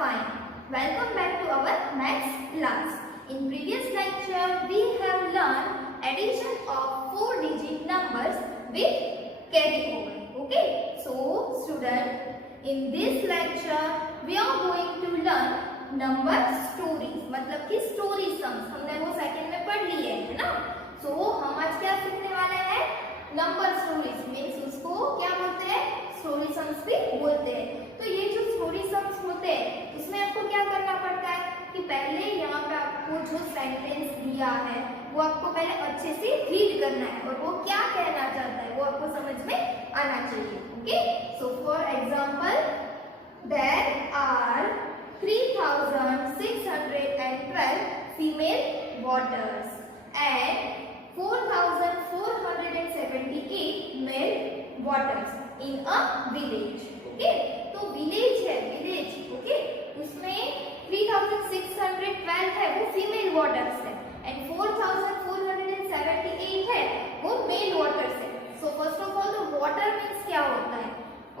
fine. Welcome back to our maths class. In previous lecture, we have learned addition of 4-digit numbers with carry over. Okay. So, student, in this lecture, we are going to learn number stories. मतलब कि story sums. हमने वो second में पढ़ ली है ना? So, हम आज क्या सीखने वाले हैं? नंबर स्टोरीज मीन्स उसको क्या बोलते हैं? स्टोरी सम्स भी बोलते हैं। तो ये जो स्टोरी सम्स होते हैं उसमें आपको क्या करना पड़ता है कि पहले यहाँ पे आपको जो सेंटेंस दिया है वो आपको पहले अच्छे से रीड करना है और वो क्या कहना चाहता है वो आपको समझ में आना चाहिए। Okay, so for example, there are 3612 female voters and 4478 male waters in a village. Okay, तो विलेज है, विलेज ओके, उसमें 3612 है वो फीमेल वाटर्स है एंड 4478 है वो मेल वाटर्स है। सो फर्स्ट ऑफ ऑल तो वाटर मींस क्या होता है?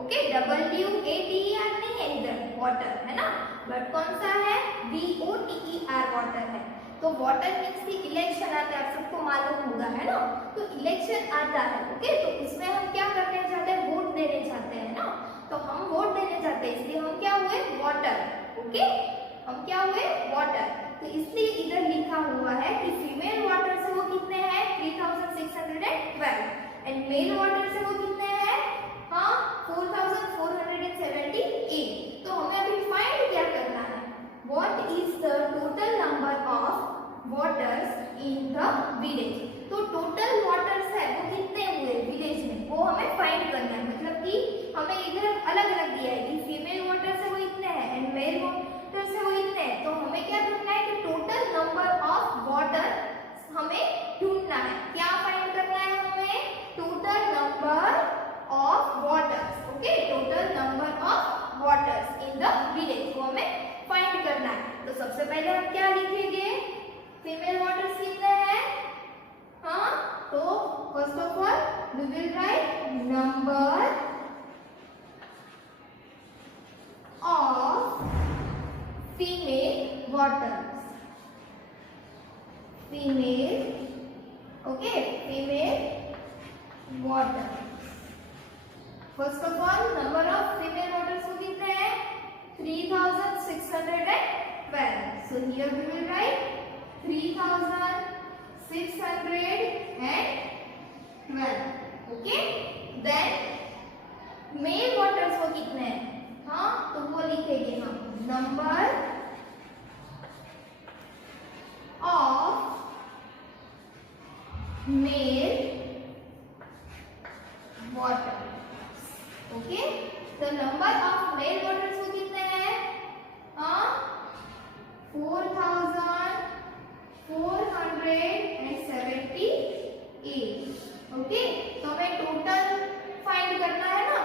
ओके, WATER नहीं है इधर, वाटर है ना, बट कौन सा है? WOTER वाटर है। तो वाटर मीन्स की इलेक्शन आता है, आप सबको मालूम होगा है ना, तो इलेक्शन आता है। ओके, तो इसमें हम क्या करने चाहते हैं? वोट देने चाहते हैं ना, तो हम वोट देने चाहते हैं, इसलिए हम क्या हुए? वाटर। ओके, हम क्या हुए? वाटर। तो इसलिए इधर लिखा हुआ है कि फीमेल वाटर से वो कितने हैं? 3612 एंड मेल वाटर से वो कितने हैं? हाँ, 4478। तो हमें अभी फाइंड क्या करना है? What is the total number of waters in the village? तो टोटल वाटर्स है वो कितने हुए विलेज में, वो हमें फाइंड करना है। मतलब कि हमें इधर अलग अलग दिया है कि फीमेल वाटर से वो इतने हैं एंड मेल वाटर से वो इतने हैं, तो हमें क्या ढूंढना है कि टोटल नंबर ऑफ वाटर हमें ढूंढना है। क्या फाइंड करना है हमें? Total number of voters. Okay, total number of waters in the village को हमें फाइंड करना है। तो सबसे पहले हम क्या लिखेंगे? फीमेल वाटर्स कितने हैं? हाँ, तो first of all we will write number of female voters. Female, okay, female voters. First of all number of female voters को कितने हैं? 3612. So here we will write 3612. Okay. Then male waters वो कितने हैं? हाँ, तो वो लिखेंगे हम number of mail waters. Okay. The number of male waters वो कितने हैं? हाँ, 4478. ओके, तो हमें टोटल फाइंड करना है ना,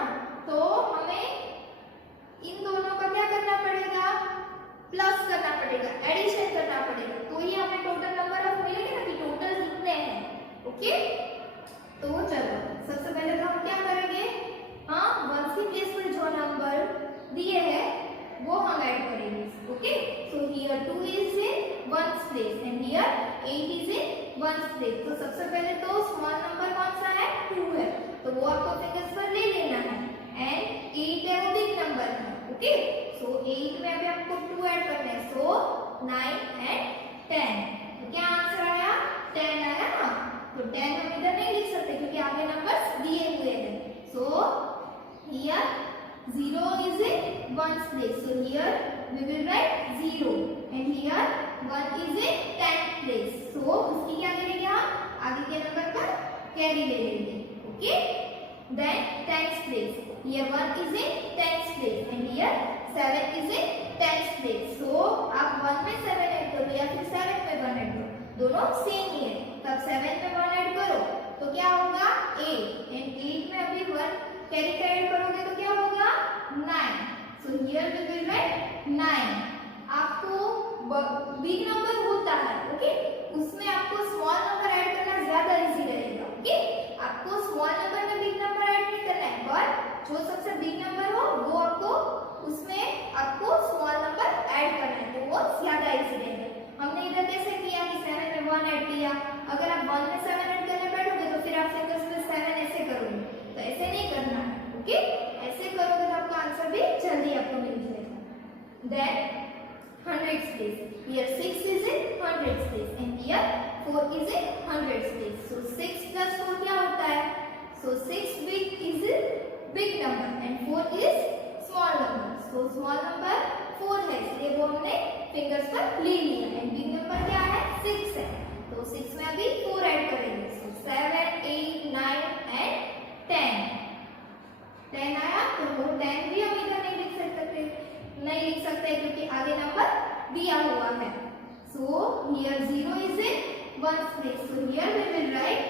तो हमें इन दोनों का क्या करना पड़ेगा? प्लस करना पड़ेगा, एडिशन करना पड़ेगा, तो ये हमें टोटल नंबर ऑफ मिलेगा ना कि टोटल कितने हैं। ओके, तो चलो सबसे पहले तो हम क्या करेंगे? हाँ, वंस की प्लेस पर जो नंबर दिए हैं वो हम ऐड करेंगे। Okay, so here 2 is in ones place and here 8 is in ones place. तो सबसे पहले तो स्मॉल नंबर कौन सा है? 2 है, तो वो आपको फिंगर्स पर ले लेना है एंड 8 है वो बिग नंबर है। ओके, सो 8 में अभी आपको 2 ऐड करना है, सो 9 एंड 10। तो क्या आंसर आया? 10 आया ना। तो 10 हम इधर नहीं लिख सकते क्योंकि आगे नंबर्स दिए हुए हैं। सो here 0 is in ones place, so here we will write 0 and here 1 is in 10th place, so उसकी क्या ले लेंगे हम? आगे के नंबर पर कैरी ले लेंगे। Okay, then 10th place, here 1 is in 10th place and here 7 is in 10th place, so आप 1 में 7 ऐड करो या फिर 7 में 1 ऐड करो, दोनों सेम ही है, तब 7 में 1 ऐड करो तो क्या होगा? 8 and 8 में अभी 1 कैरी का ऐड करोगे तो क्या होगा? 9. So here we will write 9. आपको बिग नंबर होता है, ओके, उसमें आपको स्मॉल नंबर ऐड करना ज्यादा इजी रहेगा। ओके, आपको स्मॉल नंबर में बिग नंबर ऐड नहीं करना है, बट जो सबसे बिग नंबर हो वो आपको उसमें आपको small number then hundreds place. Here 6 is in hundreds place and here 4 is in hundreds place. So 6 plus 4 क्या होता है? So 6 is a big number and 4 is small number. So small number 4 है, इसलिए वो हमने फिंगर्स पर ले लिया एंड बिग नंबर क्या है? 6 है. तो 6 में अभी 4 ऐड करेंगे. So 7, 8, 9 and 10. 10 आया तो वो 10 भी हम इधर नहीं लिख सकते क्योंकि आगे नंबर दिया हुआ है. So here 0 is in ones place. So here we will write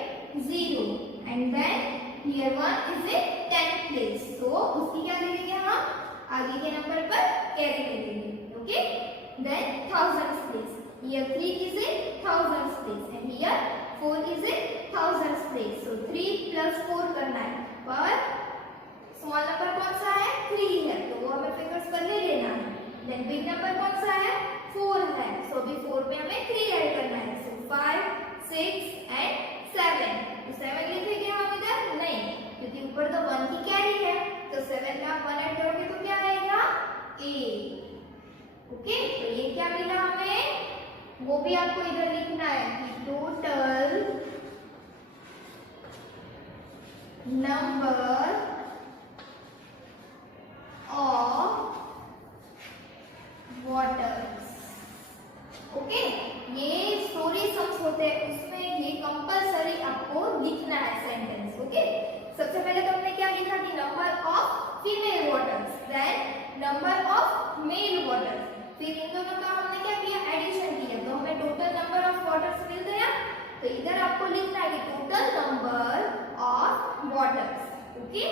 0 and then here 1 is in 10th place. So उसकी क्या ले लेंगे हम? आगे के नंबर पर कैरी ले लेंगे. Okay? Then thousands place. Here 3 is in thousands place and here 4 is in thousands place. So 3 plus 4 करना है. पर स्मॉल नंबर कौन सा है? 3 है, तो वो हमें फिंगर्स पर ले लेना है. देन बिग नंबर कौन सा है? 4 है. सो अभी 4 पे हमें 3 ऐड करना है. सो 5, 6 एंड 7. तो 7 लिखेंगे हम इधर? नहीं, क्योंकि ऊपर तो 1 की कैरी है. तो 7 में आप 1 ऐड करोगे तो क्या आएगा? 8. ओके, तो ये क्या मिला हमें? वो भी आपको इधर लिखना है कि total number of waters. Okay, ये स्टोरी सम्स होते हैं, उसमें ये कंपलसरी आपको लिखना है सेंटेंस. ओके, सबसे पहले तो हमने क्या लिखा कि number of female voters, then number of male voters. फिर इन दोनों का हमने क्या किया? एडिशन किया, तो हमें टोटल नंबर ऑफ वाटर्स मिल गया. तो इधर आपको लिखना है कि total number of voters. Okay,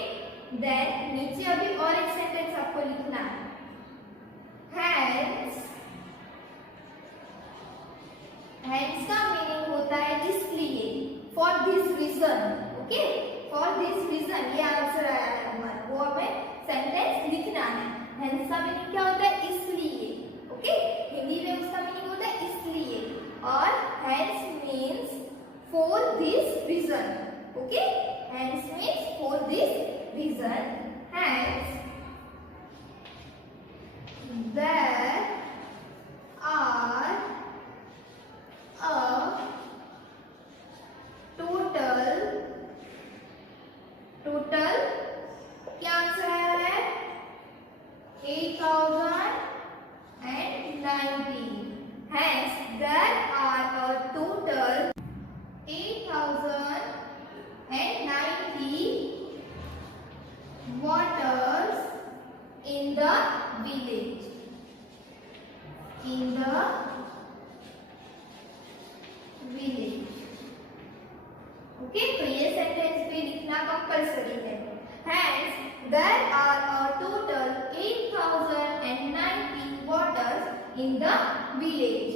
then नीचे अभी और एक सेंटेंस आपको लिखना है. हैंड्स का मीनिंग होता है इसलिए, for this reason. Okay, for this reason ये आंसर आया है हमारा, वो हमें सेंटेंस लिखना है. हैंड्स का मीनिंग क्या होता है? इसलिए. ओके, हिंदी में उसका मीनिंग होता है इसलिए, और hence means for this reason. Okay, hence means for this reason. Hence there are a total क्या आंसर आया है? 8090. Hence there are a total 8090 waters in the village. Okay, तो ये सेंटेंस भी लिखना कंपलसरी है. Hence there are a total 8090 waters in the village.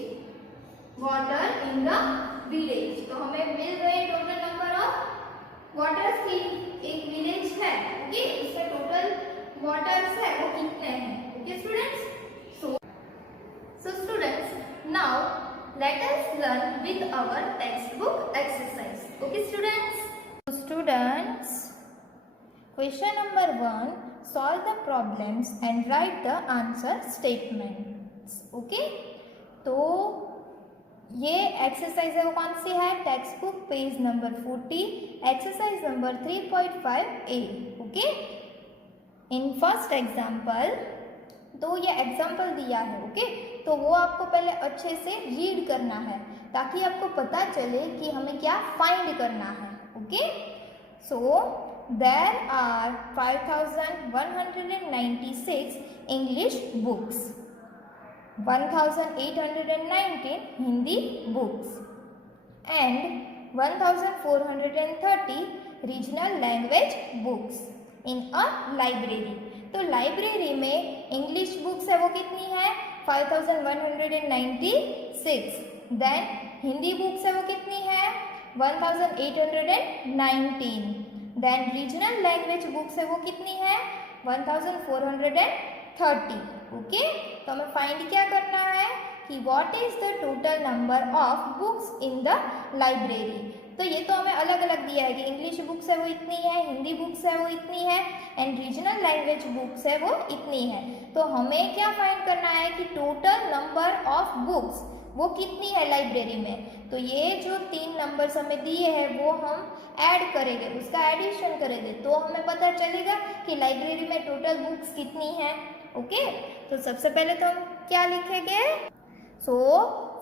तो हमें मिल गए टोटल नंबर ऑफ वाटर्स की. एक विलेज है, ओके, उसका टोटल वाटर्स है वो कितने हैं? Okay students, so students, now let us learn with our textbook exercise. Okay students, question number 1, solve the problems and write the answer statements. Okay, तो ये एक्सरसाइज है वो कौन सी है? Textbook page number 40, exercise number 3.5a. Okay, in first example, तो ये example दिया है. ओके, तो वो आपको पहले अच्छे से रीड करना है ताकि आपको पता चले कि हमें क्या फाइंड करना है. Okay, so there are 5196 English books, 1819 Hindi books and 1430 regional language books in a library. तो लाइब्रेरी में इंग्लिश बुक्स है वो कितनी है? 5196. देन हिंदी बुक्स है वो कितनी है? 1819. देन रीजनल लैंग्वेज बुक्स है वो कितनी है? 1430. ओके, तो हमें फाइंड क्या करना है कि what is the total number of books in the library. तो ये तो हमें अलग अलग दिया है कि इंग्लिश बुक्स है वो इतनी है, हिंदी बुक्स है वो इतनी है, एंड रीजनल लैंग्वेज बुक्स है वो इतनी है। तो हमें क्या फाइंड करना है कि टोटल नंबर ऑफ बुक्स वो कितनी है लाइब्रेरी में। तो ये जो 3 नंबर्स हमें दिए हैं वो हम ऐड करेंगे, उसका एडिशन करेंगे, तो हमें पता चलेगा कि लाइब्रेरी में टोटल बुक्स कितनी है। ओके, तो सबसे पहले तो हम क्या लिखेंगे? So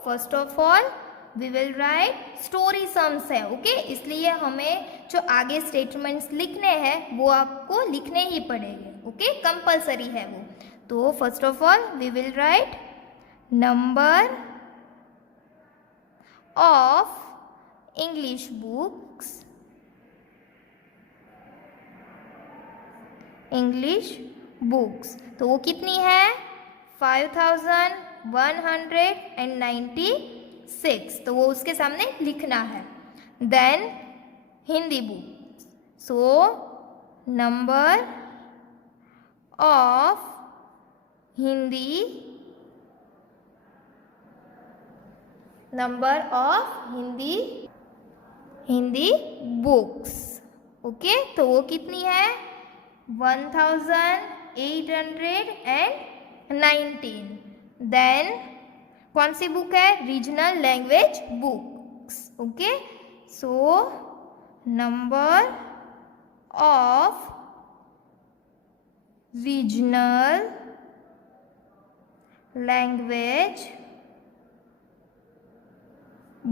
first of all we will write story sums है। ओके, इसलिए हमें जो आगे स्टेटमेंट्स लिखने हैं वो आपको लिखने ही पड़ेंगे। ओके, कंपलसरी है वो। तो first of all we will write number of English books, English books तो वो कितनी है? 5196, तो वो उसके सामने लिखना है। Then Hindi book, so number of Hindi, number of Hindi books. Okay, तो वो कितनी है? 1819। देन कौन सी बुक है? Regional language books. Okay, so number of regional language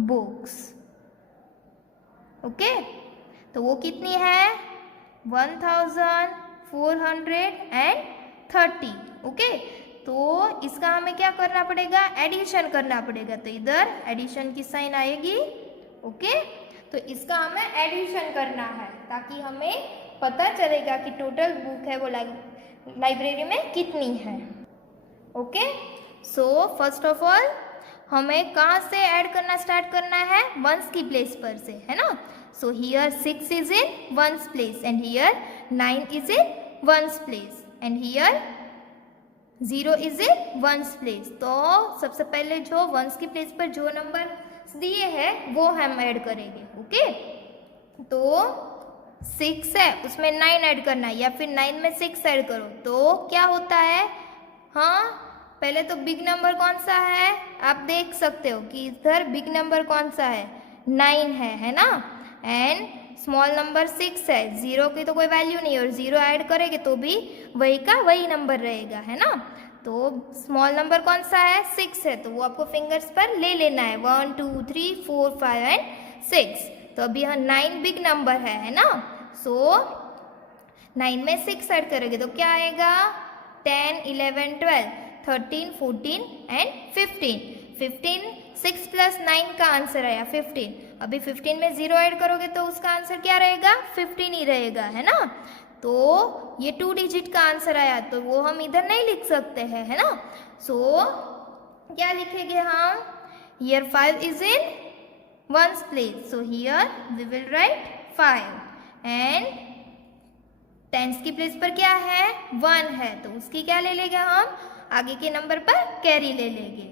books. Okay, तो वो कितनी है? 1430। ओके, तो इसका हमें क्या करना पड़ेगा? एडिशन करना पड़ेगा। तो इधर एडिशन की साइन आएगी। ओके, तो इसका हमें एडिशन करना है ताकि हमें पता चलेगा कि टोटल बुक है वो लाइब्रेरी में कितनी है। Okay, so first of all हमें कहाँ से ऐड करना स्टार्ट करना है? वंस की प्लेस पर से, है ना। So here 6 is in ones place and here 9 is in ones place and here 0 is in ones place. तो सबसे पहले जो वंस की प्लेस पर जो नंबर दिए हैं वो हम ऐड करेंगे। ओके, तो 6 है उसमें 9 ऐड करना है या फिर 9 में 6 ऐड करो तो क्या होता है? हाँ, पहले तो बिग नंबर कौन सा है? आप देख सकते हो कि इधर बिग नंबर कौन सा है? 9 है ना। एंड स्मॉल नंबर 6 है, 0 की तो कोई वैल्यू नहीं और 0 ऐड करेंगे तो भी वही का वही नंबर रहेगा, है ना। तो स्मॉल नंबर कौन सा है? 6 है, तो वो आपको फिंगर्स पर ले लेना है। 1 2 3 4 5 एंड 6। तो अभी यहाँ 9 बिग नंबर है ना। सो 9 में 6 ऐड करेंगे तो क्या आएगा? 10 11 12 13 14 एंड 15। 6 प्लस 9 का आंसर आया 15। अभी 15 में 0 ऐड करोगे तो उसका आंसर क्या रहेगा? 15 ही रहेगा, है ना। तो ये 2 डिजिट का आंसर आया तो वो हम इधर नहीं लिख सकते हैं, है ना। सो क्या लिखेंगे हम? Here 5 is in ones place, so here we will write 5 and tens की प्लेस पर क्या है? 1 है, तो उसकी क्या ले लेंगे हम? आगे के नंबर पर कैरी ले लेंगे।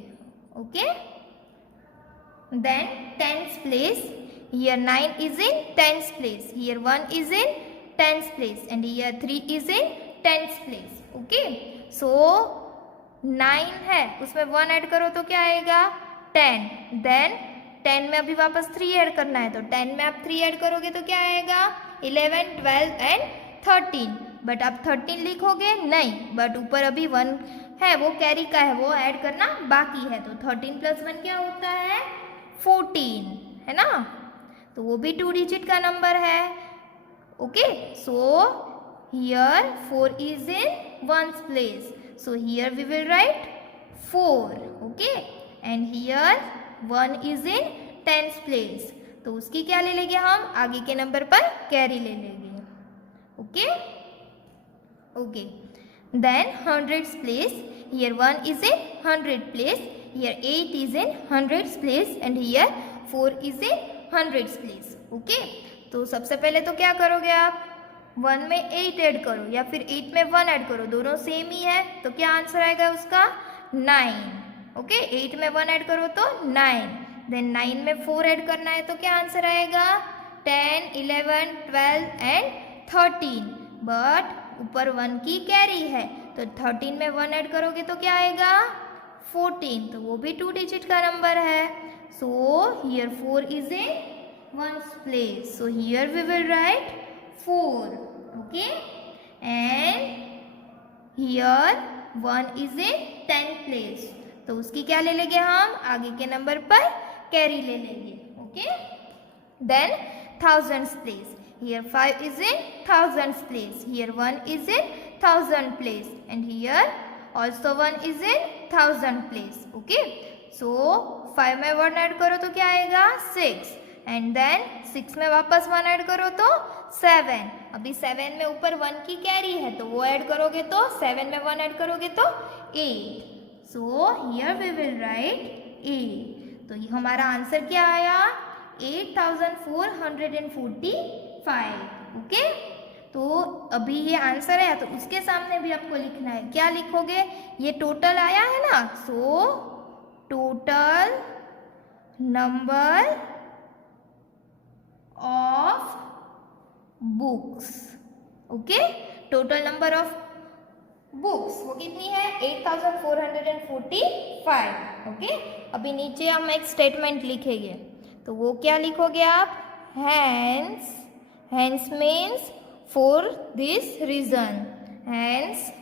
Okay, then tens place, here 9 is in tens place, here 1 is in tens place and here 3 is in tens place. Okay, so 9 है उसमें 1 ऐड करो तो क्या आएगा? 10। देन 10 में अभी वापस 3 ऐड करना है तो 10 में आप 3 ऐड करोगे तो क्या आएगा? 11 12 एंड 13। बट आप 13 लिखोगे नहीं, बट ऊपर अभी 1 है वो कैरी का है, वो ऐड करना बाकी है। तो 13 प्लस 1 क्या होता है? 14, है ना। तो वो भी 2 डिजिट का नंबर है। Okay, so here 4 is in ones place, so here we will write 4। Okay, and here 1 is in tens place, तो उसकी क्या ले लेंगे हम? आगे के नंबर पर कैरी ले लेंगे। Okay, okay, then hundreds place, here 1 is in 100 place, here 8 is in hundreds place and here 4 is in hundreds place. Okay, तो सबसे पहले तो क्या करोगे आप? 1 में 8 ऐड करो या फिर 8 में 1 ऐड करो, दोनों सेम ही है तो क्या आंसर आएगा उसका? 9। ओके, 8 में 1 ऐड करो तो 9, देन 9 में 4 ऐड करना है तो क्या आंसर आएगा 10, 11, 12 एंड 13। बट ऊपर 1 की कैरी है तो 13 में 1 ऐड करोगे तो क्या आएगा 14, तो वो भी 2 डिजिट का नंबर है। So here 4 is in ones place, so here we will write 4, okay, and here 1 is in 10th place, तो उसकी क्या ले लेंगे हम आगे के नंबर पर कैरी ले लेंगे, okay. Then thousands place, here 5 is in thousands place, here 1 is in 1000 place and here also 1 is in 1000 place, okay। so 5 में 1 ऐड करो तो क्या आएगा 6 and then 6 में वापस 1 ऐड करो तो 7। अभी 7 में ऊपर 1 की कैरी है तो वो ऐड करोगे तो 7 में 1 ऐड करोगे तो 8, so here we will write 8। तो ये हमारा आंसर क्या आया 8445, ओके। तो अभी ये आंसर है तो उसके सामने भी आपको लिखना है, क्या लिखोगे, ये टोटल आया है ना, so total number of books, okay, total number of books वो कितनी है 8445, ओके। अभी नीचे हम एक स्टेटमेंट लिखेंगे तो वो क्या लिखोगे आप, hence means for this reason, hence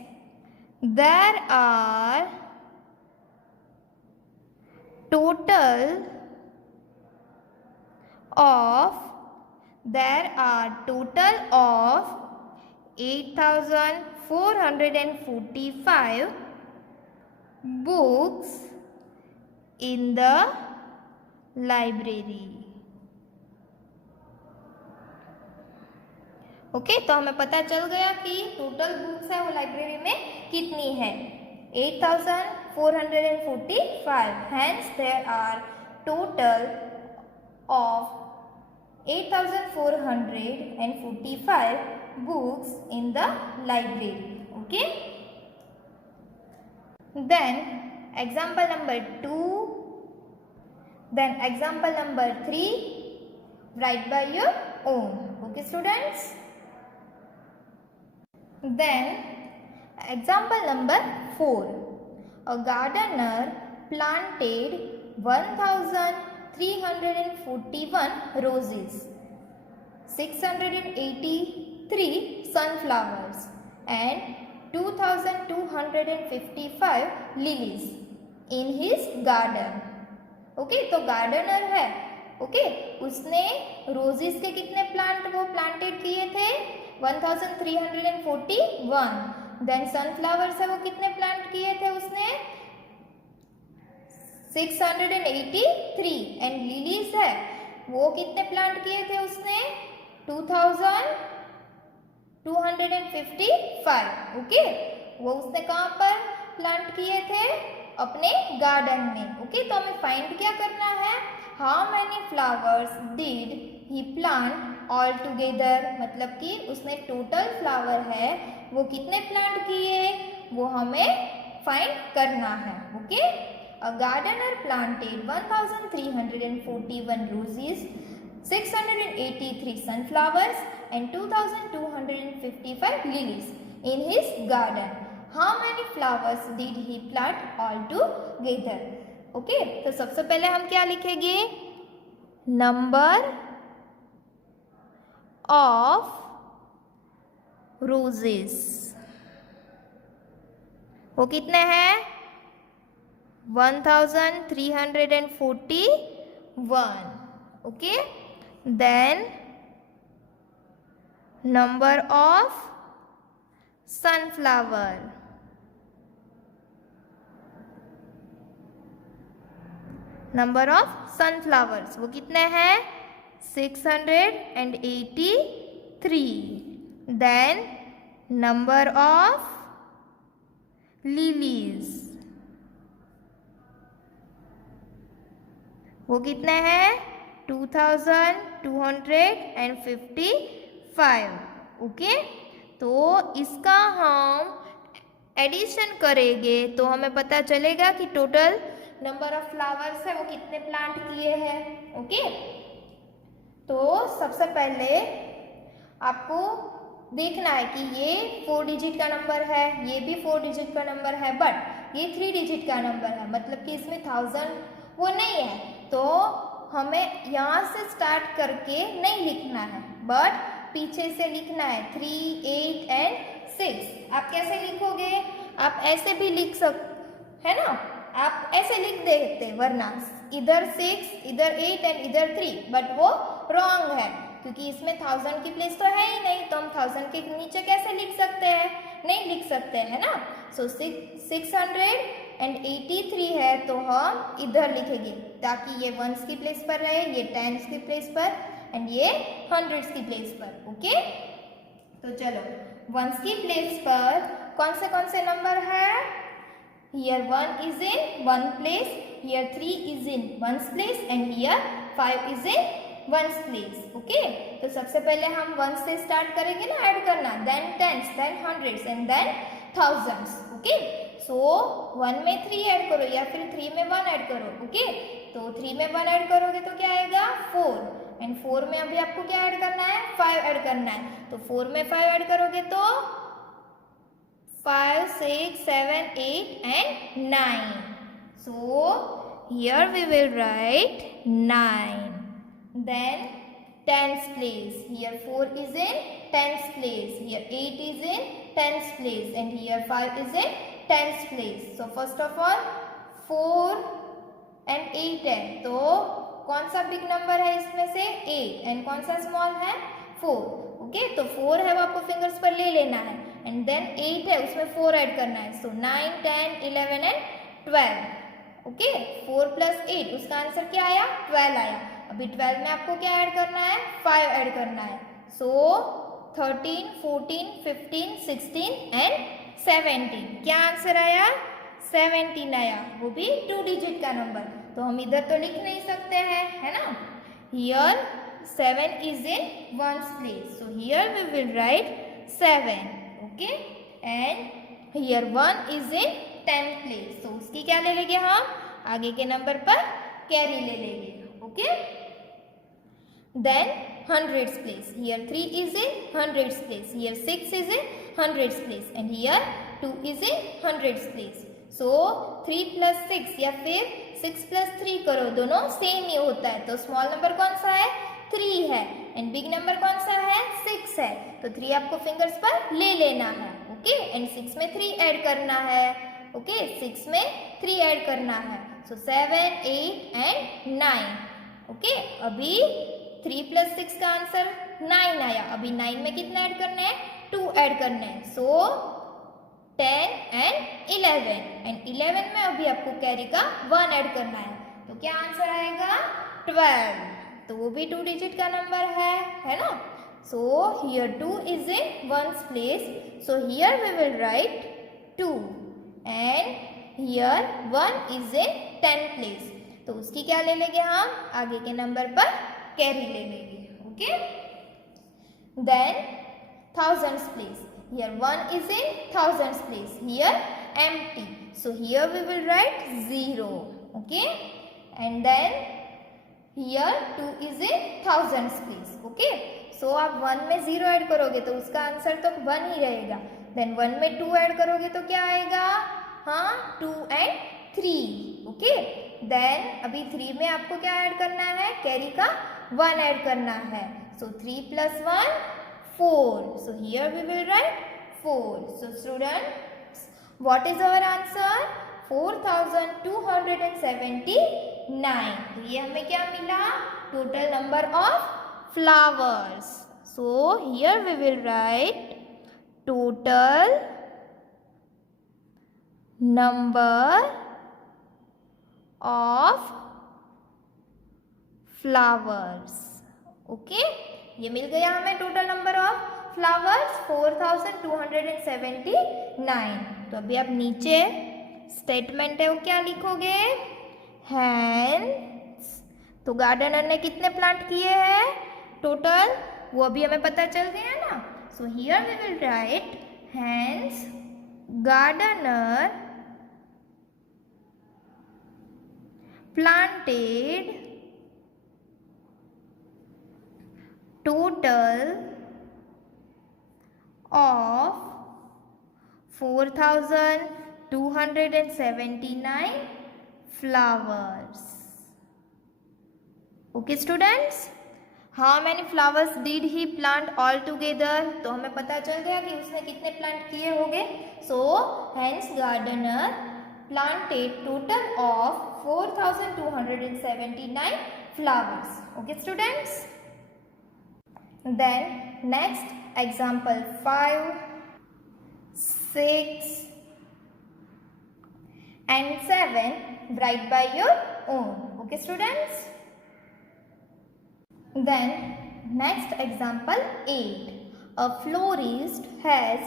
there are total of 8445 books in the library, okay. तो हमें पता चल गया कि टोटल बुक्स है वो लाइब्रेरी में कितनी है 8445, hence there are total of 8445 books in the library, okay। then example number 2, then example number 3, write by your own, okay students। then example number 4, a gardener planted 1341 roses, 683 sunflowers and 2255 lilies in his garden, okay. तो gardener है, okay, उसने roses के कितने plant वो planted किए थे 1341, then sunflowers है वो कितने प्लांट किए थे उसने 683 एंड लिलीज है वो कितने प्लांट किए थे उसने 2255, ओके। वो उसने कहाँ पर प्लांट किए थे अपने गार्डन में, ओके। तो हमें फाइंड क्या करना है, how many flowers did he plant all together, मतलब कि उसने टोटल फ्लावर है वो कितने प्लांट किए वो हमें फाइंड करना है, okay. A gardener planted 1341 roses, 683 sunflowers and 2255 lilies in his garden. How many flowers did he plant all together? Okay, तो सबसे पहले हम क्या लिखेंगे, नंबर ऑफ रोजेस, वो कितने हैं 1341, okay. Then number of sunflower, number of sunflowers वो कितने हैं 683, देन नंबर ऑफ लिलीज वो कितने हैं 2255, ओके। तो इसका हम एडिशन करेंगे तो हमें पता चलेगा कि टोटल नंबर ऑफ फ्लावर्स है वो कितने प्लांट किए हैं। ओके, तो सबसे पहले आपको देखना है कि ये 4 डिजिट का नंबर है, ये भी 4 डिजिट का नंबर है, बट ये 3 डिजिट का नंबर है, मतलब कि इसमें 1000 वो नहीं है। तो हमें यहाँ से स्टार्ट करके नहीं लिखना है, बट पीछे से लिखना है 3, 8 एंड 6। आप कैसे लिखोगे? आप ऐसे भी लिख है ना, आप ऐसे लिख देते, वरना इधर 6, इधर 8 एंड इधर 3, बट वो रॉन्ग है क्योंकि इसमें 1000 की प्लेस तो है ही नहीं, तो हम 1000 के नीचे कैसे लिख सकते हैं? नहीं लिख सकते हैं ना। सो 683 है तो हम इधर लिखेंगे ताकि ये वंस की प्लेस पर रहे, ये टेंस की प्लेस पर एंड ये हंड्रेड्स की प्लेस पर। ओके, तो चलो वंस की प्लेस पर कौन से नंबर है? Here 1 is in 1 place, here 3 is in 1's place and here 5 is in 1's place. Okay, तो सबसे पहले हम 1 से स्टार्ट करेंगे ना ऐड करना, then tens, then hundreds and then thousands. Okay, so 1 में 3 ऐड करो या फिर 3 में 1 ऐड करो. Okay, तो 3 में 1 ऐड करोगे तो क्या आएगा? 4 एंड 4 में अभी आपको क्या ऐड करना है? 5 ऐड करना है. तो 4 में 5 ऐड करोगे तो 5, 6, 7, 8 and 9. So here we will write 9. Then tens place. Here 4 is in tens place. Here 8 is in tens place. And here 5 is in tens place. So first of all 4 and 8 है. तो कौन सा big number है इसमें से? 8. And कौन सा small है? 4. ओके, तो 4 है वो आपको फिंगर्स पर ले लेना है एंड देन 8 है उसमें 4 ऐड करना है. सो 9, 10, 11 एंड 12. ओके, 4 प्लस 8 उसका आंसर क्या आया? 12 आया. अभी 12 में आपको क्या ऐड करना है? 5 ऐड करना है. सो 13, 14, 15, 16 एंड 17. क्या आंसर आया? 17 आया, वो भी 2 डिजिट का नंबर. तो हम इधर तो लिख नहीं सकते हैं, है ना. Here 7 is in 1's place. So here we will write 7. Okay, and here 1 is in 10th place. So उसकी क्या ले लेंगे हम? आगे के नंबर पर कैरी ले लेंगे. Okay, then hundreds place. Here 3 is in hundreds place. Here 6 is in hundreds place. And here 2 is in hundreds place. So 3 plus 6 या फिर 6 plus 3 करो, दोनों सेम ही होता है. तो स्मॉल नंबर कौन सा है? 3 है एंड बिग नंबर कौन सा है? 6 है. तो 3 आपको फिंगर्स पर ले लेना है. ओके, एंड 6 में 3 ऐड करना है. ओके, 6 में 3 ऐड करना है. सो 7, 8 एंड 9. ओके, अभी 3 प्लस 6 का आंसर 9 आया. अभी 9 में कितना ऐड करना है? 2 ऐड करना है. सो 10 एंड 11 एंड 11 में अभी आपको कैरी का 1 ऐड करना है. तो क्या आंसर आएगा? 12. तो वो भी 2 डिजिट का नंबर है ना. So here 2 is in 1's place. So here we will write 2 and here 1 is in 10th place. तो उसकी क्या ले लेंगे हम? आगे के नंबर पर कैरी ले लेंगे. Okay, then thousands place. Here 1 is in thousands place. Here empty. So here we will write 0. Okay, and then here 2 is in thousands place. Okay, so आप 1 में 0 ऐड करोगे तो उसका आंसर तो 1 ही रहेगा. Then 1 में 2 ऐड करोगे तो क्या आएगा? हाँ, 2 and 3. Okay, then अभी 3 में आपको क्या ऐड करना है? कैरी का 1 ऐड करना है. So 3 plus 1 4. So here we will write 4. So students, what is our answer? 4279. तो ये हमें क्या मिला? Total number of flowers. So here we will write total number of flowers. Okay, ये मिल गया हमें टोटल नंबर ऑफ फ्लावर्स 4279. तो अभी आप नीचे स्टेटमेंट है वो क्या लिखोगे? हैंस. तो गार्डनर ने कितने प्लांट किए हैं टोटल? वो अभी हमें पता चल गया ना. So here we will write hence gardener planted total of 4,279 flowers. Okay students, how many flowers did he plant all together? तो हमें पता चल गया कि उसने कितने प्लांट किए होंगे. So hence gardener planted total of 4,279 flowers. Okay students. Then next example 5, 6 and 7 write by your own. Okay students. Then next example 8. A florist has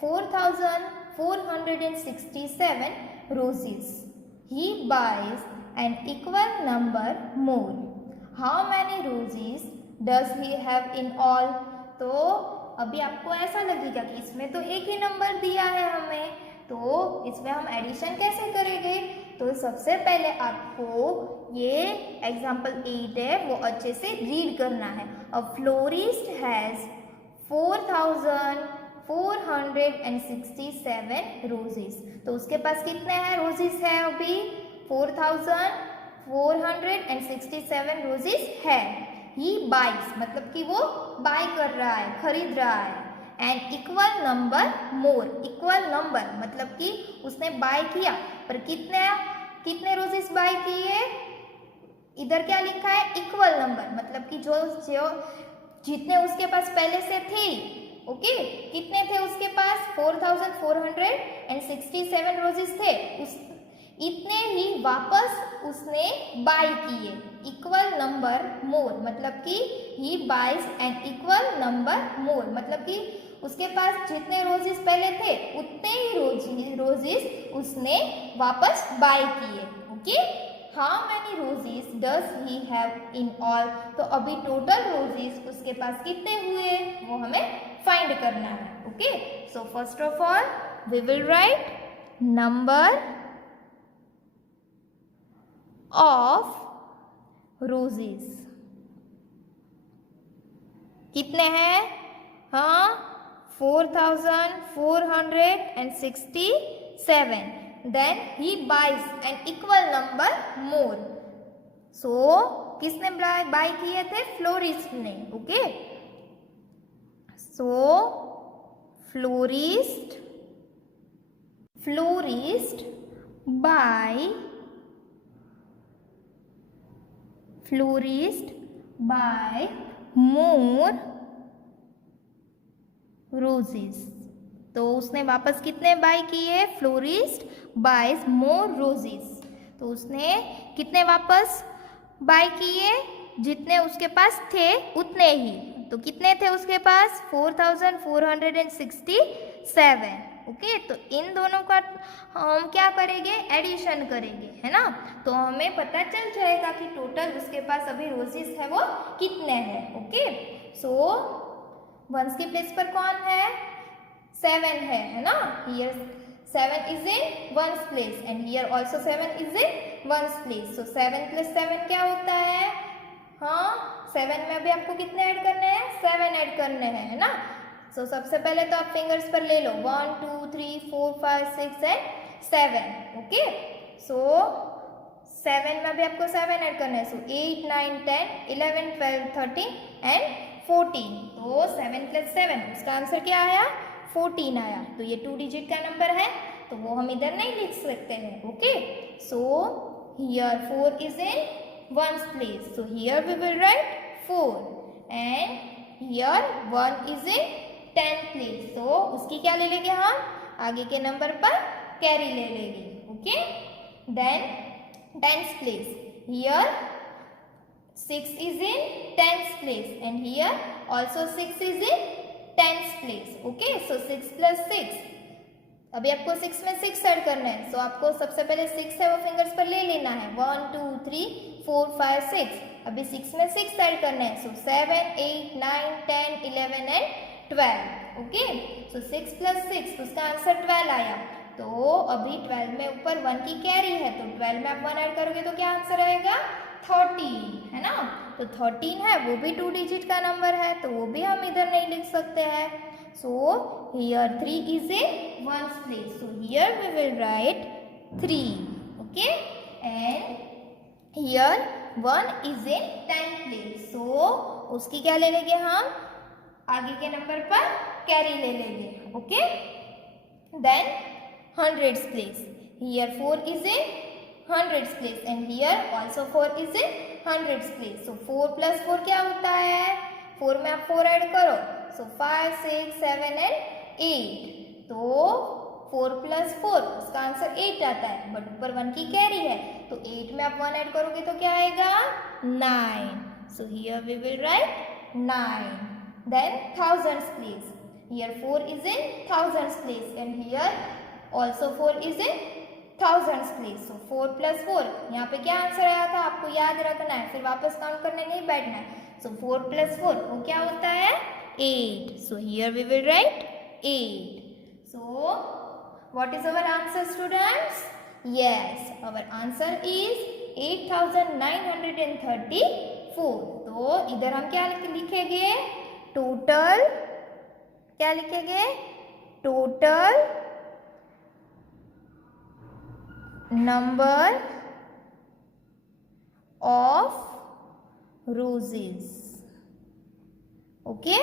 4,467 roses. He buys an equal number more. How many roses does he have in all? तो अभी आपको ऐसा लगेगा कि इसमें तो एक ही number दिया है हमें, तो इसमें हम एडिशन कैसे करेंगे? तो सबसे पहले आपको ये एग्जाम्पल 8 है वो अच्छे से रीड करना है. अ फ्लोरिस्ट हैज 4,467 रोजेस. तो उसके पास कितने हैं रोजेस है? अभी 4,467 रोजेस है. ही बाइज मतलब कि वो बाय कर रहा है, खरीद रहा है. And equal number more, equal number मतलब कि उसने बाय किया पर कितने रोजेस बाय किए? इधर क्या लिखा है? इक्वल नंबर मतलब कि जो जितने उसके पास पहले से थे. ओके, कितने थे उसके पास? 4,467 रोजेस थे. इतने ही वापस उसने बाय किए. इक्वल नंबर मोर मतलब कि he buys an equal number more मतलब कि उसके पास जितने रोजेस पहले थे उतने ही रोजेस उसने वापस बाय किए. Okay, how many roses does he have in all? तो अभी टोटल रोजेस उसके पास कितने हुए वो हमें फाइंड करना है. Okay, so first of all we will write number of roses. कितने हैं? हाँ, 4,467. Then he buys an equal number more. So किसने बाय किए थे? फ्लोरिस्ट ने. ओके, सो फ्लोरिस्ट बाय मोर रोजेस. तो उसने वापस कितने बाय किए? फ्लोरिस्ट बाइज मोर रोजेस. तो उसने कितने वापस बाय किए? जितने उसके पास थे उतने ही. तो कितने थे उसके पास? 4,467. ओके, तो इन दोनों का हम क्या करेंगे? एडिशन करेंगे, है ना. तो हमें पता चल जाएगा कि टोटल उसके पास अभी रोजेस है वो कितने हैं. ओके, सो वंस की प्लेस पर कौन है? 7 है ना. Here 7 is in ones place and here also 7 is in ones place. सो 7 + 7 क्या होता है? हाँ, 7 में अभी आपको कितने ऐड करने हैं? 7 ऐड करने हैं, है ना. सो सबसे पहले तो आप फिंगर्स पर ले लो 1 2 3 4 5 6 एंड 7. ओके, सो 7 में अभी आपको 7 ऐड करना है. सो 8 9 10 11 12 13 एंड 14. तो 7 + 7 उसका आंसर क्या आया? 14 आया. तो ये 2 डिजिट का नंबर है तो वो हम इधर नहीं लिख सकते हैं. Okay, so here 4 is in ones place. So here we will write 4 and here 1 is in 10th place. तो उसकी क्या ले लेंगे हम? आगे के नंबर पर कैरी ले लेंगे. Okay, then 10th place. Here 6 is in 10th place and here also 6 is in 10th place. Okay, so 6 + 6. अभी आपको 6 में 6 ऐड करना है. सो आपको सबसे पहले 6 है वो फिंगर्स पर ले लेना है. 1 2 3 4 5 6. अभी 6 में 6 ऐड करना है. सो 7 8 9 10 11 एंड 12. ओके, सो 6 + 6 उसका आंसर 12 आया. तो तो अभी 12 में ऊपर 1 की कैरी है, तो 12 में आप 1 ऐड करोगे तो क्या आंसर आएगा 13, है ना। तो 13 है, वो भी 2 डिजिट का नंबर है, तो वो भी हम इधर नहीं लिख सकते हैं। So here 3 is in ones place, so here we will write 3, okay. And here 1 is in 10 place, so उसकी क्या ले लेंगे हम, आगे के नंबर पर कैरी ले लेंगे, okay. Then hundreds place, here 4 is in hundreds place and here also 4 is in hundreds place. So 4 plus 4 क्या होता है, 4 में आप 4 ऐड करो, so 5 6 7 and 8, तो 4 plus 4 उसका आंसर 8 आता है, बट ऊपर 1 की कैरी है, तो 8 में आप 1 ऐड करोगे तो क्या आएगा 9, so here we will write 9. Then thousands place, here 4 is in thousands place and here also 4 is in thousands place, so 4 plus 4, यहाँ पे क्या आंसर आया था आपको याद रखना है, फिर वापस काउंट करने नहीं बैठना है। so 4 plus 4 वो क्या होता है 8, so here we will write 8. so what is our answer students? Yes, our answer is 8934. तो इधर हम क्या लिखेंगे, टोटल, क्या लिखेंगे, total number of roses, okay.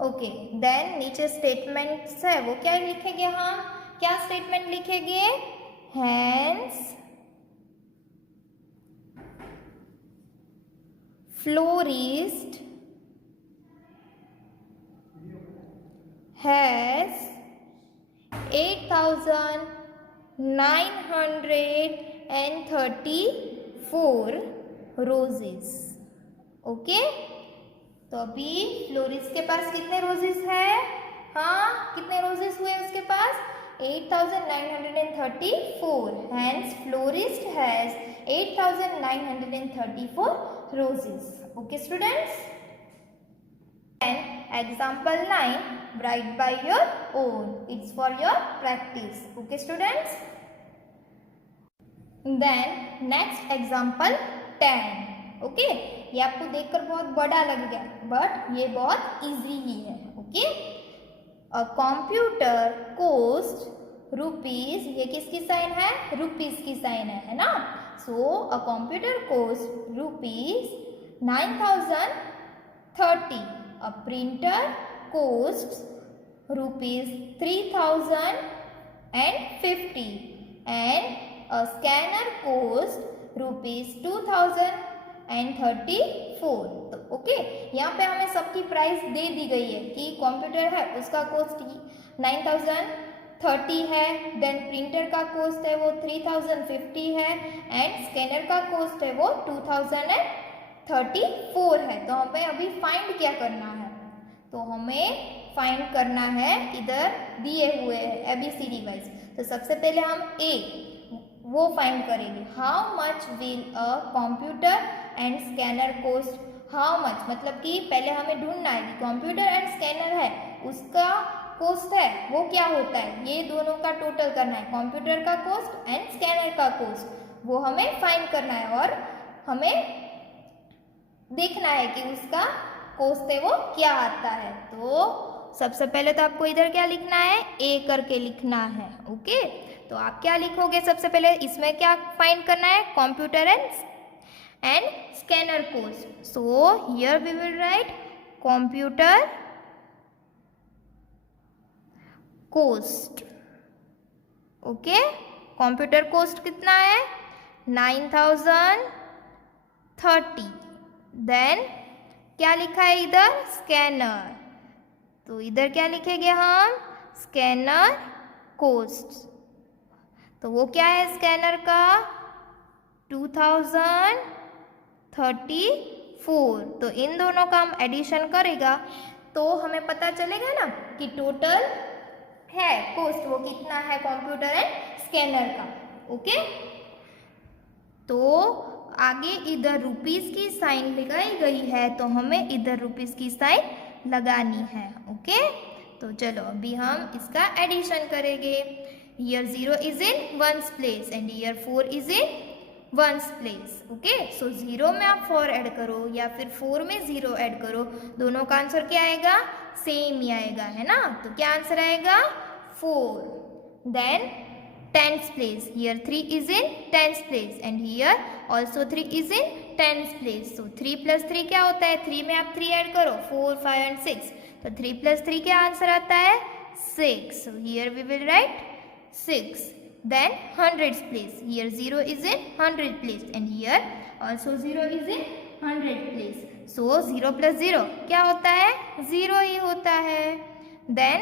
Okay, then नीचे स्टेटमेंट्स है, वो क्या लिखेंगे हम, क्या स्टेटमेंट लिखेंगे, hence florist has 8934 roses, okay. तो अभी फ्लोरिस्ट के पास कितने रोजेस है, हाँ कितने रोजेस हुए उसके पास 8934, hence florist has 8934 roses, okay students. Example 9, write by your own, it's for your practice, okay students. Then next example 10, okay. ये आपको देखकर बहुत बड़ा लग गया, बट ये बहुत इजी ही है, okay. A computer cost rupees, ये किसकी साइन है, रुपीज की साइन है ना। So a computer cost rupees 9030, a printer costs rupees 3050 and a scanner costs rupees 2034. तो ओके, यहाँ पे हमें सबकी प्राइस दे दी गई है कि कंप्यूटर है उसका कॉस्ट 9030 है, देन प्रिंटर का कॉस्ट है वो 3050 है एंड स्कैनर का कॉस्ट है वो 2034 है। तो हमें अभी फाइंड क्या करना है, तो हमें फाइंड करना है इधर दिए हुए हैं ABCD वाइज। तो सबसे पहले हम ए वो फाइंड करेंगे, how much will a computer and scanner cost, how much मतलब कि पहले हमें ढूंढना है कि कंप्यूटर एंड स्कैनर है उसका कॉस्ट है वो क्या होता है, ये दोनों का टोटल करना है, कंप्यूटर का कॉस्ट एंड स्कैनर का कॉस्ट, वो हमें फाइंड करना है और हमें देखना है कि उसका कॉस्ट है वो क्या आता है। तो सबसे पहले तो आपको इधर क्या लिखना है, ए करके लिखना है, ओके। तो आप क्या लिखोगे, सबसे पहले इसमें क्या फाइंड करना है, computer and scanner cost. So here we will write computer cost, okay. Computer cost कितना है 9030, देन क्या लिखा है इधर स्कैनर, तो इधर क्या लिखेंगे हम स्कैनर कॉस्ट, तो वो क्या है स्कैनर का 2034। तो इन दोनों का हम एडिशन करेगा तो हमें पता चलेगा ना कि टोटल है कॉस्ट वो कितना है कंप्यूटर एंड स्कैनर का, ओके। तो आगे इधर रुपीस की साइन लगाई गई है तो हमें इधर रुपीस की साइन लगानी है, ओके। तो चलो अभी हम इसका एडिशन करेंगे। Here 0 is in ones place and here 4 is in ones place. Okay, so 0 में आप 4 ऐड करो या फिर 4 में 0 ऐड करो, दोनों का आंसर क्या आएगा? सेम ही आएगा, है ना। तो क्या आंसर आएगा? 4। Then tens place, here 3 is in tens place and here also 3 is in tens place. So 3 + 3 क्या होता है? 3 में आप 3 ऐड करो, 4, 5 एंड 6, तो 3 + 3 क्या आंसर आता है? 6। So here we will write 6. Then hundreds place, here 0 is in hundred place and here also 0 is in hundred place. So 0 + 0 क्या होता है? 0 ही होता है. Then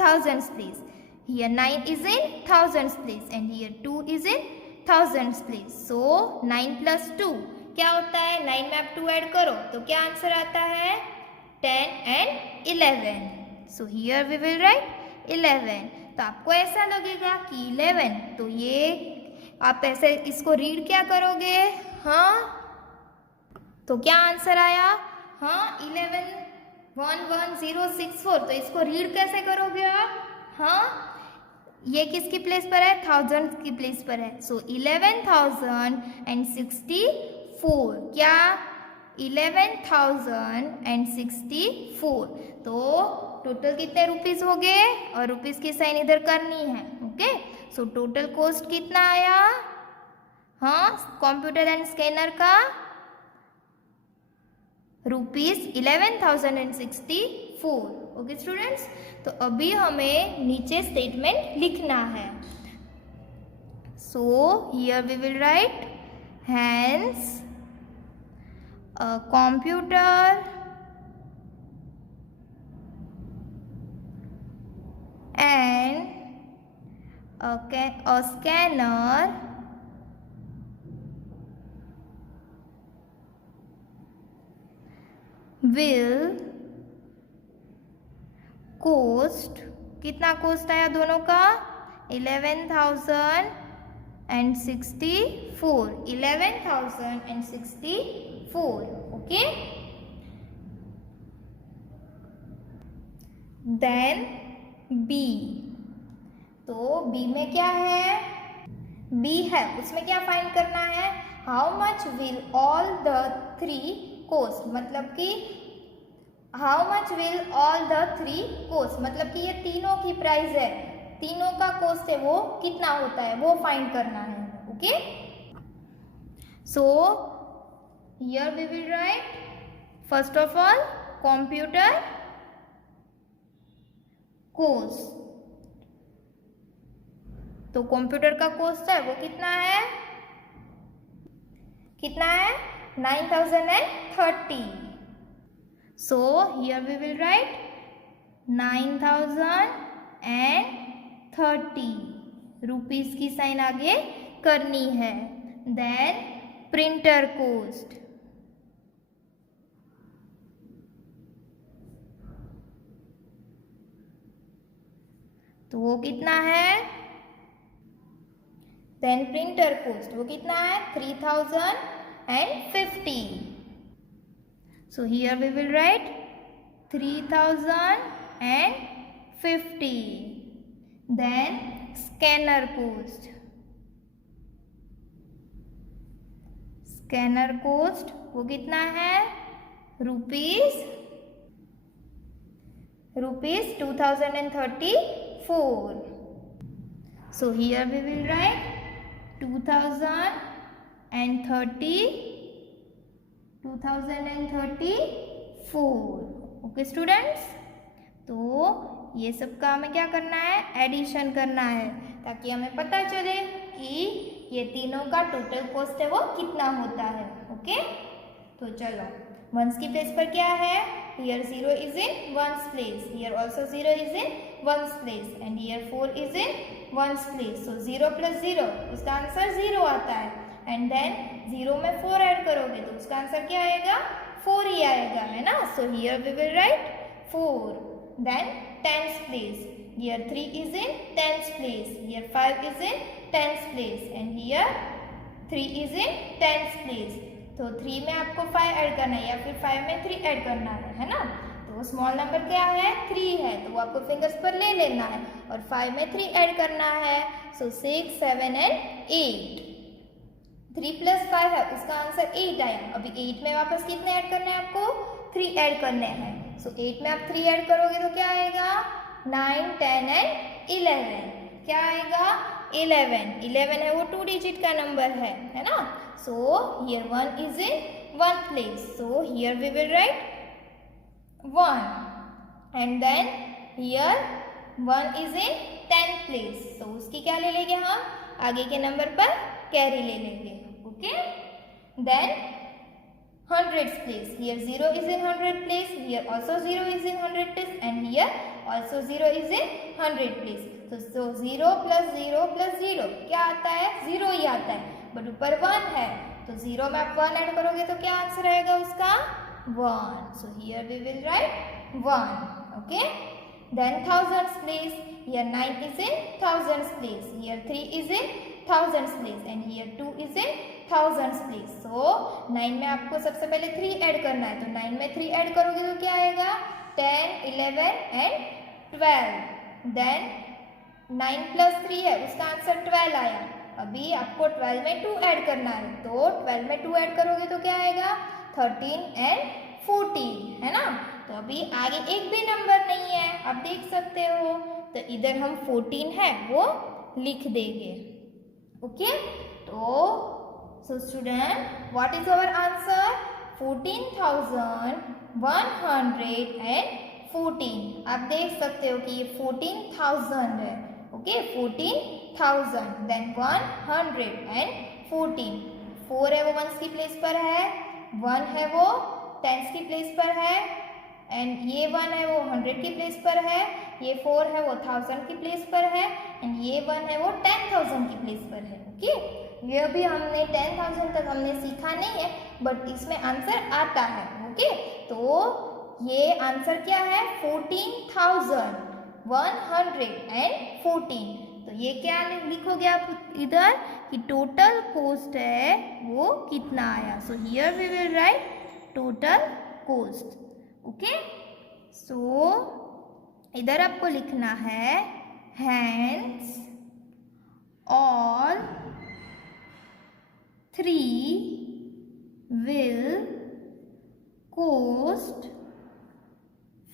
thousands place, here 9 is in thousands place and here 2 is in thousands place. So 9 + 2 क्या होता है? 9 में आप 2 ऐड करो तो क्या आंसर आता है? 10 and 11. So here we will write 11. तो आपको ऐसा लगेगा कि 11, तो ये आप ऐसे इसको रीड क्या करोगे? हाँ, तो क्या आंसर आया? हाँ, 11 11064, तो इसको रीड कैसे करोगे आप? हाँ, ये किसकी प्लेस पर है? थाउजेंड की प्लेस पर है। सो 11,064, क्या? 11,064, तो टोटल कितने रुपीस हो गए? और रुपीस की साइन इधर करनी है। ओके, सो टोटल कॉस्ट कितना आया? हाँ, कंप्यूटर एंड स्कैनर का ₹11,064। ओके स्टूडेंट्स, तो अभी हमें नीचे स्टेटमेंट लिखना है। So here we will write hence a computer and a scanner will cost, कितना कॉस्ट आया दोनों का? 11,064, 11,064। ओके, देन बी, तो बी में क्या है? बी है, उसमें क्या फाइंड करना है? How much will all the 3 cost, मतलब कि how much will all the 3 cost, मतलब कि ये तीनों की प्राइस है, तीनों का कॉस्ट है वो कितना होता है, वो फाइंड करना है। Okay, so here we will write first of all computer cost, तो कंप्यूटर का कॉस्ट है वो कितना है? कितना है? 9,030. So here we will write 9,030 rupees की साइन आगे करनी है। देन प्रिंटर कॉस्ट, तो वो कितना है? देन प्रिंटर कॉस्ट वो कितना है? 3,050. So here we will write 3,050. Then scanner cost. Scanner cost वो कितना है? Rupees 2,034. So here we will write 2,034. Okay students, तो ये सब का हमें क्या करना है? एडिशन करना है, ताकि हमें पता चले कि ये तीनों का टोटल कॉस्ट है वो कितना होता है। ओके, तो चलो वंस की प्लेस पर क्या है? Here 0 is in ones place, here also 0 is in ones place and here 4 is in ones place. So 0 + 0 उसका आंसर 0 आता है, एंड देन 0 में 4 ऐड करोगे तो उसका आंसर क्या आएगा? 4 ही आएगा, है ना। So here we will write 4. Then tens place, here 3 is in tens place, here 5 is in tens place and here 3 is in tens place. तो 3 में आपको 5 ऐड करना है या फिर 5 में 3 ऐड करना है ना। तो वो स्मॉल नंबर क्या है 3 है, तो वो आपको फिंगर्स पर ले लेना है और 5 में 3 ऐड करना है। सो 6, 7 एंड 8। 3 + 5 है, उसका आंसर 8 आया। अभी 8 में वापस कितने ऐड करने हैं आपको 3 ऐड करने हैं। सो 8 में आप 3 ऐड करोगे तो क्या आएगा 9, 10 एंड 11। क्या आएगा 11। 11 है वो 2 डिजिट का नंबर है ना। So here 1 is in 1 place, so here we will write 1 and then here 1 is in 10 place, तो उसकी क्या ले लेंगे हम आगे के नंबर पर कैरी ले लेंगे। Okay, then hundreds place, here 0 is in 100 place, here also 0 is in 100 place and here also 0 is in 100 place. So 0 plus 0 plus 0 क्या आता है 0 ही आता है, बट ऊपर 1 है तो 0 में आप 1 ऐड करोगे तो क्या आंसर आएगा उसका 1. So here we will write 1. Okay, then thousands place, here 9 is in thousands place, here 3 is in thousands place and here 2 is in thousands place. So 9 में आपको सबसे पहले 3 ऐड करना है, तो 9 में 3 ऐड करोगे तो क्या आएगा 10, 11 एंड 12. देन 9 + 3 है, उसका आंसर 12 आया। अभी आपको 12 में 2 ऐड करना है, तो 12 में 2 ऐड करोगे तो क्या आएगा 13 एंड 14, है ना। तो अभी आगे एक भी नंबर नहीं है, आप देख सकते हो, तो इधर हम 14 है वो लिख देंगे। ओके, तो so student, what is our answer 14,114. आप देख सकते हो कि ये 14,000 है। ओके, 14,000 देन 114, 4 है वो 1s की प्लेस पर है, 1 है वो 10s की प्लेस पर है एंड ये 1 है वो 100 की प्लेस पर है, ये 4 है वो 1000 की प्लेस पर है एंड ये 1 है वो 10,000 की प्लेस पर है। ओके, ये अभी हमने 10,000 तक हमने सीखा नहीं है, बट इसमें आंसर आता है। ओके, तो ये आंसर क्या है 14,114। तो ये क्या लिखोगे आप इधर कि टोटल कॉस्ट है वो कितना आया। So here we will write total cost. Okay, so इधर आपको लिखना है hence all 3 will cost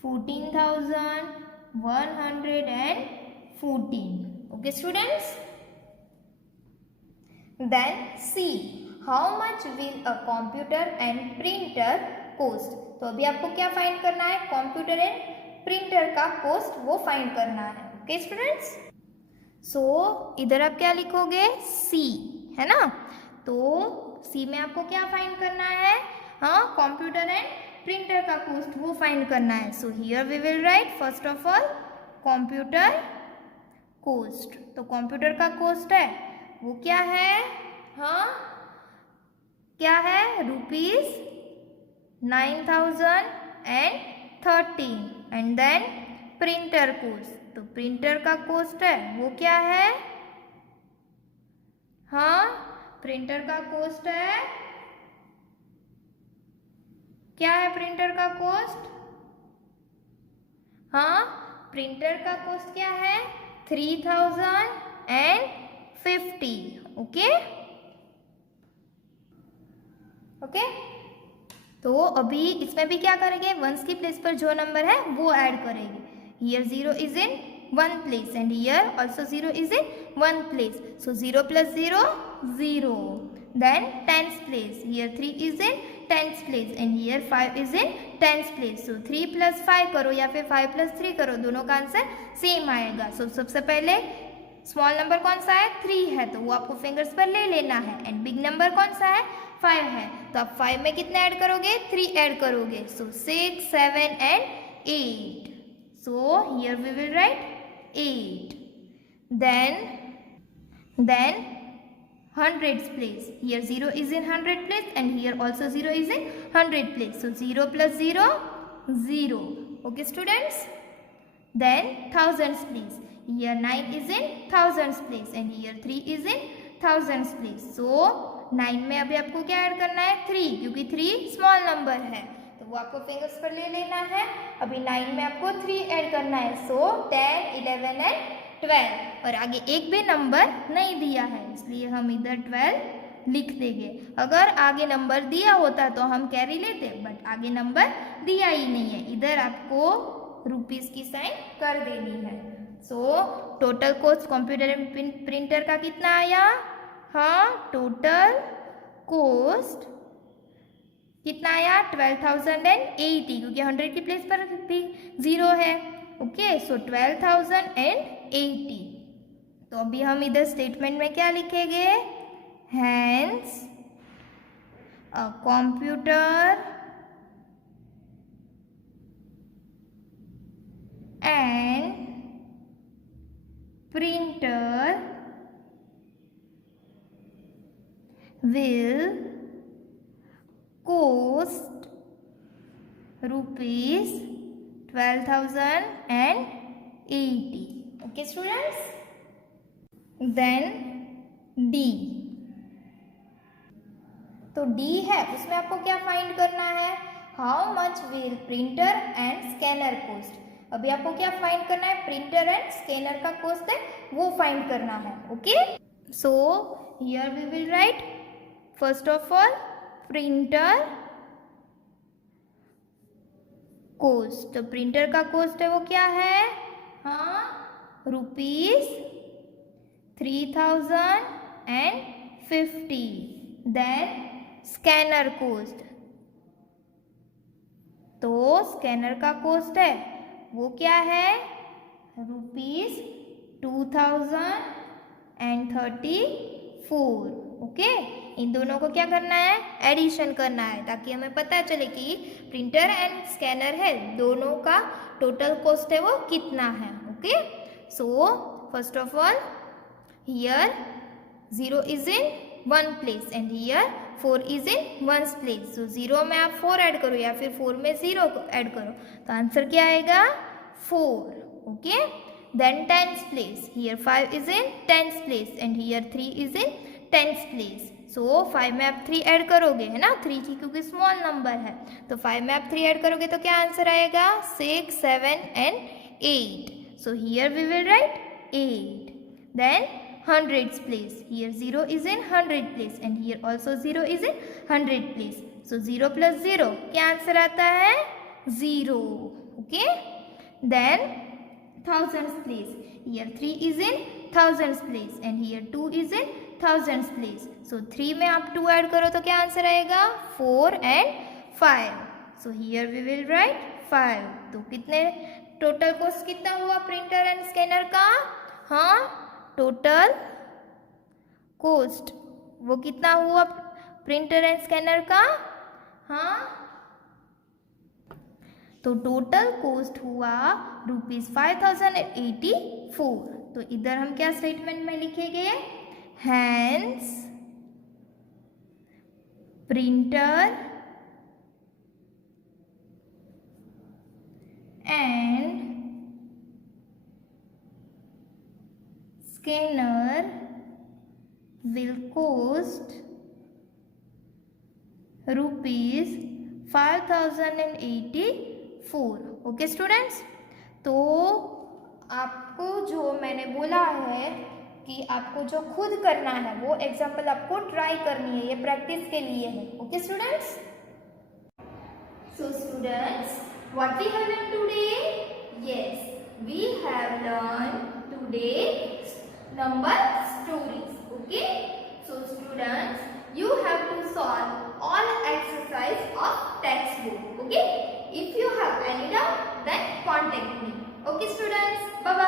14,114. Okay students, then see how much will a computer and printer cost. तो अभी आपको क्या फाइंड करना है कंप्यूटर एंड प्रिंटर का कॉस्ट वो फाइंड करना है। ओके स्टूडेंट्स, सो इधर आप क्या लिखोगे सी, है ना। तो सी में आपको क्या फाइंड करना है कंप्यूटर एंड प्रिंटर का कॉस्ट वो फाइंड करना है। So here we will write first of all computer cost. तो कंप्यूटर का कॉस्ट है वो क्या है क्या है ₹9,013 एंड देन प्रिंटर कॉस्ट। तो प्रिंटर का कॉस्ट है वो क्या है प्रिंटर का कॉस्ट है क्या है प्रिंटर का कॉस्ट प्रिंटर का कॉस्ट क्या है 3,050। ओके, तो अभी इसमें भी क्या करेंगे 1s की प्लेस पर जो नंबर है वो ऐड करेंगे। Here 0 is in 1 place and here also 0 is in 1 place. So 0 plus 0, 0. Then 10s place. Here 3 is in 10s place and here 5 is in 10s place. So 3 plus 5 करो या फिर 5 plus 3 करो, दोनों का answer same आएगा। So सबसे पहले small number कौन सा है 3 है, तो वो आपको फिंगर्स पर ले लेना है एंड बिग नंबर कौन सा है 5 है, तो आप 5 में कितने ऐड करोगे 3 ऐड करोगे। So 6, 7 and 8. So here we will write 8. Then hundreds place. Here 0 is in 100 place and here also 0 is in 100 place. So 0 plus 0, 0. Okay students. Then thousands place. Here 9 is in thousands place and here 3 is in thousands place. So 9 में अभी आपको क्या add करना है 3, क्योंकि 3 small number है, तो वो आपको फिंगर्स पर ले लेना है। अभी 9 में आपको 3 ऐड करना है, सो 10, 11 एंड 12। और आगे एक भी नंबर नहीं दिया है, इसलिए हम इधर 12 लिख देंगे। अगर आगे नंबर दिया होता तो हम कैरी लेते, बट आगे नंबर दिया ही नहीं है। इधर आपको रुपीस की साइन कर देनी है। So total cost computer and printer का कितना आया? हाँ, टोटल कॉस्ट कितना आया? 12,080, क्योंकि 100 की प्लेस पर भी 0 है। Okay, so 12,080। तो अभी हम इधर स्टेटमेंट में क्या लिखेंगे? Hence a computer and printer will cost rupees 12,080. Okay students, then D. तो D है, उसमें आपको क्या फाइंड करना है? How much will printer and scanner cost. अभी आपको क्या फाइंड करना है? प्रिंटर एंड स्कैनर का कॉस्ट है वो फाइंड करना है। Okay, so here we will write first of all printer cost। तो प्रिंटर का कॉस्ट है वो क्या है? हाँ, ₹3,050। देन स्कैनर कॉस्ट, तो स्कैनर का कॉस्ट है वो क्या है? ₹2,034। ओके, इन दोनों को क्या करना है? एडिशन करना है, ताकि हमें पता चले कि प्रिंटर एंड स्कैनर है, दोनों का टोटल कॉस्ट है वो कितना है। Okay, so first of all here 0 is in 1 place and here 4 is in 1 place. So 0 में आप 4 ऐड करो या फिर 4 में 0 ऐड करो, तो आंसर क्या आएगा? 4। Okay, then 10th place, here 5 is in 10th place and here 3 is in 10th place. So 5 में आप 3 ऐड करोगे, है ना, 3 की क्योंकि स्मॉल नंबर है, तो 5 में आप 3 ऐड करोगे तो क्या आंसर आएगा? 6, 7 and 8। So here we will write 8। Then 100th place, here 0 is in 100 place and here also 0 is in 100 place. So 0 plus 0 क्या आंसर आता है? 0। Okay, then 1000th place, here 3 is in 1000th place and here 2 is in 1000th place. So 3 में आप 2 add करो तो क्या answer आएगा? 4 and 5। So here we will write 5। तो कितने टोटल कॉस्ट कितना हुआ प्रिंटर एंड स्कैनर का? हाँ, टोटल कॉस्ट वो कितना हुआ प्रिंटर एंड स्कैनर का? हाँ, तो टोटल कॉस्ट हुआ ₹5,084। तो इधर हम क्या स्टेटमेंट में लिखेंगे? Hence printer and scanner will cost ₹5,084। Okay students, तो आपको जो मैंने बोला है कि आपको जो खुद करना है वो एग्जाम्पल आपको ट्राई करनी है, ये प्रैक्टिस के लिए है। Okay students, so students what we have learn today? Yes, we have learn today number stories. Okay, so students, you have to solve all exercise of textbook. Okay, if you have any doubt, then contact me. Okay students, bye bye.